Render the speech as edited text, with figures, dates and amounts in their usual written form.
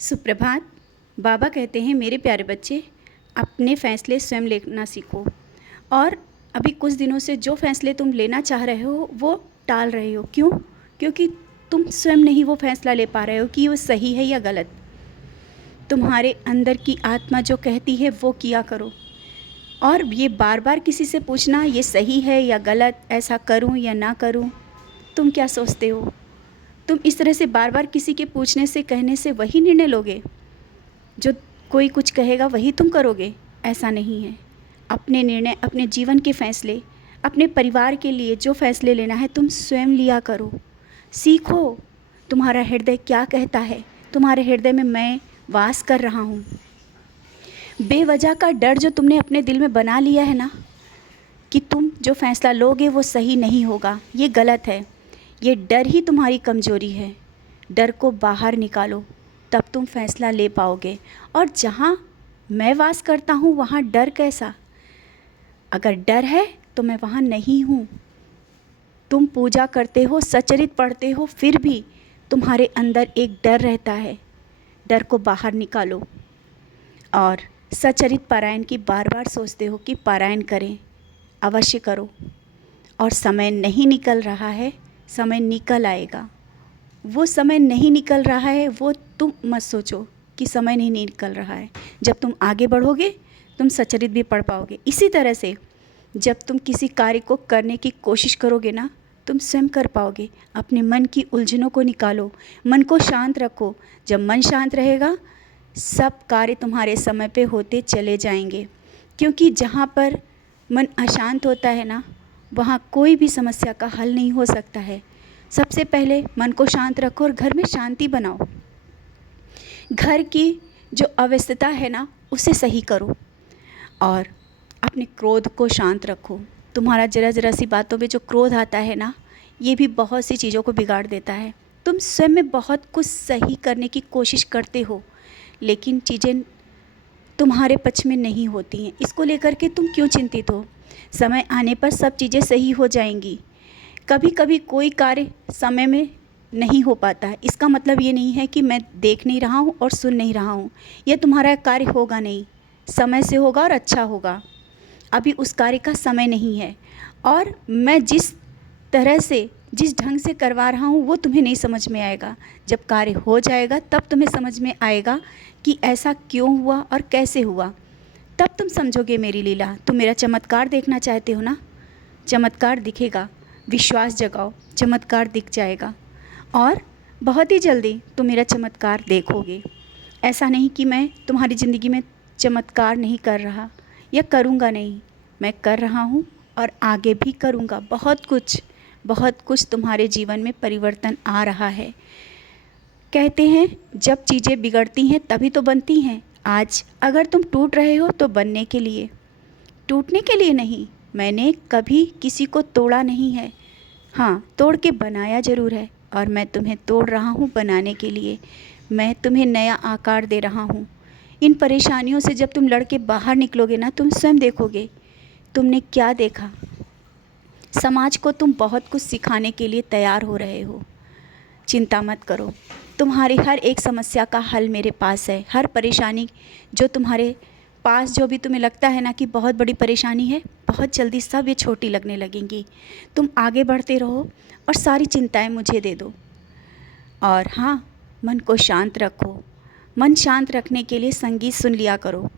सुप्रभात। बाबा कहते हैं मेरे प्यारे बच्चे, अपने फ़ैसले स्वयं लेना सीखो। और अभी कुछ दिनों से जो फ़ैसले तुम लेना चाह रहे हो वो टाल रहे हो। क्यों? क्योंकि तुम स्वयं नहीं वो फ़ैसला ले पा रहे हो कि वो सही है या गलत। तुम्हारे अंदर की आत्मा जो कहती है वो किया करो। और ये बार बार किसी से पूछना ये सही है या गलत, ऐसा करूं या ना करूं, तुम क्या सोचते हो? तुम इस तरह से बार बार किसी के पूछने से, कहने से वही निर्णय लोगे? जो कोई कुछ कहेगा वही तुम करोगे? ऐसा नहीं है। अपने निर्णय, अपने जीवन के फ़ैसले, अपने परिवार के लिए जो फ़ैसले लेना है तुम स्वयं लिया करो। सीखो तुम्हारा हृदय क्या कहता है। तुम्हारे हृदय में मैं वास कर रहा हूँ। बेवजह का डर जो तुमने अपने दिल में बना लिया है ना, कि तुम जो फ़ैसला लोगे वो सही नहीं होगा, ये गलत है। ये डर ही तुम्हारी कमज़ोरी है। डर को बाहर निकालो, तब तुम फैसला ले पाओगे। और जहाँ मैं वास करता हूँ वहाँ डर कैसा? अगर डर है तो मैं वहाँ नहीं हूँ। तुम पूजा करते हो, सचरित पढ़ते हो, फिर भी तुम्हारे अंदर एक डर रहता है। डर को बाहर निकालो। और सचरित पारायण की बार बार सोचते हो कि पारायण करें, अवश्य करो। और समय नहीं निकल रहा है, समय निकल आएगा। वो समय नहीं निकल रहा है वो तुम मत सोचो कि समय नहीं निकल रहा है। जब तुम आगे बढ़ोगे तुम सचरित भी पढ़ पाओगे। इसी तरह से जब तुम किसी कार्य को करने की कोशिश करोगे ना, तुम स्वयं कर पाओगे। अपने मन की उलझनों को निकालो, मन को शांत रखो। जब मन शांत रहेगा सब कार्य तुम्हारे समय पे होते चले जाएंगे। क्योंकि जहाँ पर मन अशांत होता है ना, वहाँ कोई भी समस्या का हल नहीं हो सकता है। सबसे पहले मन को शांत रखो और घर में शांति बनाओ। घर की जो अव्यवस्था है ना उसे सही करो। और अपने क्रोध को शांत रखो। तुम्हारा ज़रा ज़रा सी बातों में जो क्रोध आता है ना, ये भी बहुत सी चीज़ों को बिगाड़ देता है। तुम स्वयं में बहुत कुछ सही करने की कोशिश करते हो, लेकिन चीज़ें तुम्हारे पक्ष में नहीं होती हैं। इसको लेकर के तुम क्यों चिंतित हो? समय आने पर सब चीज़ें सही हो जाएंगी। कभी कभी कोई कार्य समय में नहीं हो पाता है, इसका मतलब ये नहीं है कि मैं देख नहीं रहा हूँ और सुन नहीं रहा हूँ। यह तुम्हारा कार्य होगा नहीं, समय से होगा और अच्छा होगा। अभी उस कार्य का समय नहीं है। और मैं जिस तरह से, जिस ढंग से करवा रहा हूँ वो तुम्हें नहीं समझ में आएगा। जब कार्य हो जाएगा तब तुम्हें समझ में आएगा कि ऐसा क्यों हुआ और कैसे हुआ। तब तुम समझोगे मेरी लीला। तुम मेरा चमत्कार देखना चाहते हो ना? चमत्कार दिखेगा। विश्वास जगाओ, चमत्कार दिख जाएगा। और बहुत ही जल्दी तुम मेरा चमत्कार देखोगे। ऐसा नहीं कि मैं तुम्हारी ज़िंदगी में चमत्कार नहीं कर रहा या करूँगा नहीं, मैं कर रहा हूँ और आगे भी करूँगा। बहुत कुछ तुम्हारे जीवन में परिवर्तन आ रहा है। कहते हैं जब चीज़ें बिगड़ती हैं तभी तो बनती हैं। आज अगर तुम टूट रहे हो तो बनने के लिए, टूटने के लिए नहीं। मैंने कभी किसी को तोड़ा नहीं है, हाँ तोड़ के बनाया ज़रूर है। और मैं तुम्हें तोड़ रहा हूँ बनाने के लिए। मैं तुम्हें नया आकार दे रहा हूँ। इन परेशानियों से जब तुम लड़के बाहर निकलोगे ना, तुम स्वयं देखोगे तुमने क्या देखा। समाज को तुम बहुत कुछ सिखाने के लिए तैयार हो रहे हो। चिंता मत करो, तुम्हारी हर एक समस्या का हल मेरे पास है। हर परेशानी जो तुम्हारे पास, जो भी तुम्हें लगता है ना कि बहुत बड़ी परेशानी है, बहुत जल्दी सब ये छोटी लगने लगेंगी। तुम आगे बढ़ते रहो और सारी चिंताएं मुझे दे दो। और हाँ, मन को शांत रखो। मन शांत रखने के लिए संगीत सुन लिया करो।